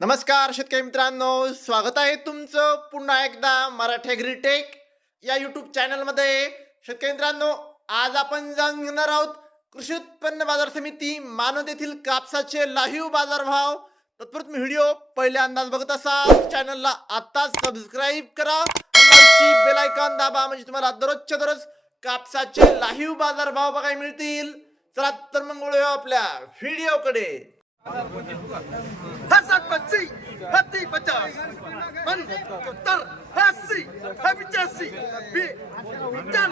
नमस्कार शेतकरी मित्रांनो, स्वागत आहे तुमचं पुन्हा एकदा मराठी ॲग्रीटेक या यूट्यूब चॅनलमध्ये. शेतकरी मित्रांनो, आज आपण जाणून घेणार आहोत कृषी उत्पन्न बाजार समिती मानवत येथील कापसाचे लाईव्ह बाजारभाव. तत्पूर्वी तुम्ही व्हिडिओ पहिल्यांदाच बघत असाल चॅनलला आताच सबस्क्राईब करा, बेल आयकॉन दाबा, म्हणजे तुम्हाला दररोजच्या दररोज कापसाचे लाईव्ह बाजारभाव बघायला मिळतील. चला तर मग वळूया आपल्या व्हिडिओकडे. Hasan Paci, Hati Pecas, Mentor, Hasi, Habitasi, Bican.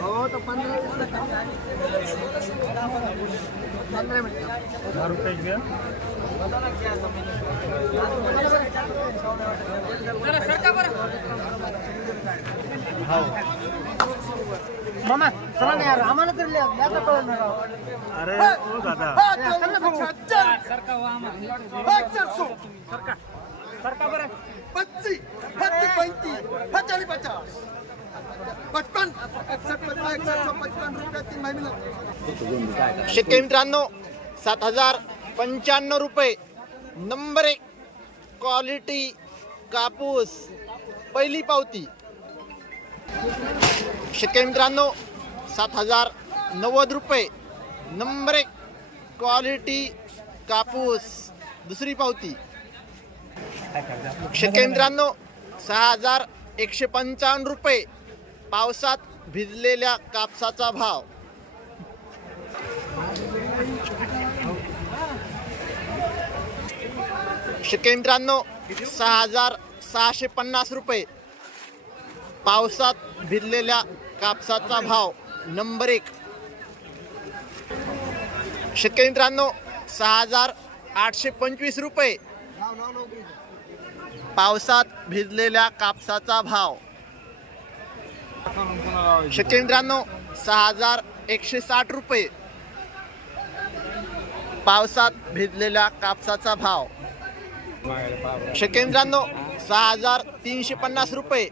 हो तो 15 मिनट 10 रुपये घ्या. मामा चला ना यार, आम्हाला तर याचा कळलं. अरे ओ दादा सरका हो आम्हाला सरका सरका बरं 25 35 50 55 55 रुपये 3 भाई मिळाले. शेतकरी मित्रांनो, 7095 रुपये नंबर 1 क्वालिटी कापूस पहिली पावती. शेतकरी मित्रांनो, 7090 रुपये नंबर 1 क्वालिटी कापूस दुसरी पावती. शेतकरी मित्रांनो, 6155 रुपये पावसात भिजलेल्या कापसाचा भाव. शेतकरी मित्रांनो, 6650 रुपये पावसात भिजलेल्या कापसाचा भाव नंबर 1. शेतकरी मित्रांनो, 6825 रुपये पावसात भिजलेल्या कापसाचा भाव. शेतकरी मित्रांनो, 6160 रुपये पावसात भिजलेल्या कापसाचा भाव. शेतकरी मित्रांनो, 6350 रुपये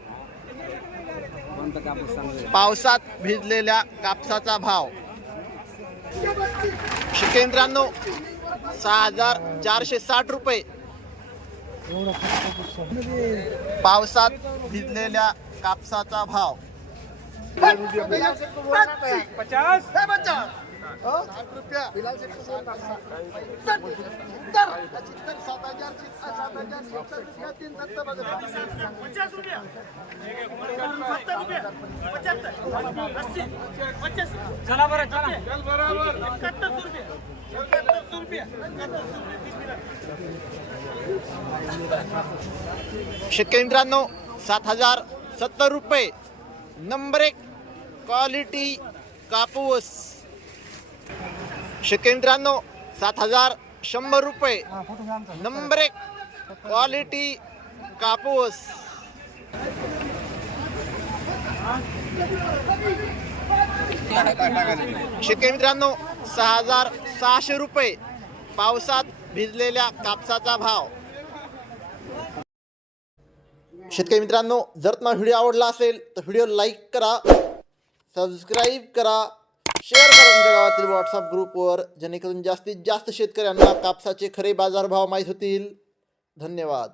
पावसात भिजलेल्या कापसाचा भाव. शेतकरी मित्रांनो, 6460 रुपये पावसात भिजलेल्या कापसाचा भाव. 50 चला बरं शेतकरी मित्रांनो, 7070 रुपये नंबर 1 क्वालिटी कापूस. शेतकरी मित्रांनो, 7100 रुपये नंबर 1 क्वालिटी कापूस. शेतकरी मित्रांनो, 6600 रुपये पावसात भिजलेल्या कापसाचा भाव. शेतकरी मित्रांनो, जर तुम्हाला व्हिडिओ आवडला असेल तर व्हिडिओ लाईक करा, सबस्क्राईब करा, शेअर करा तुमच्या गावातील व्हॉट्सअप ग्रुपवर, जेणेकरून जास्तीत जास्त शेतकऱ्यांना कापसाचे खरे बाजारभाव माहीत होतील. धन्यवाद.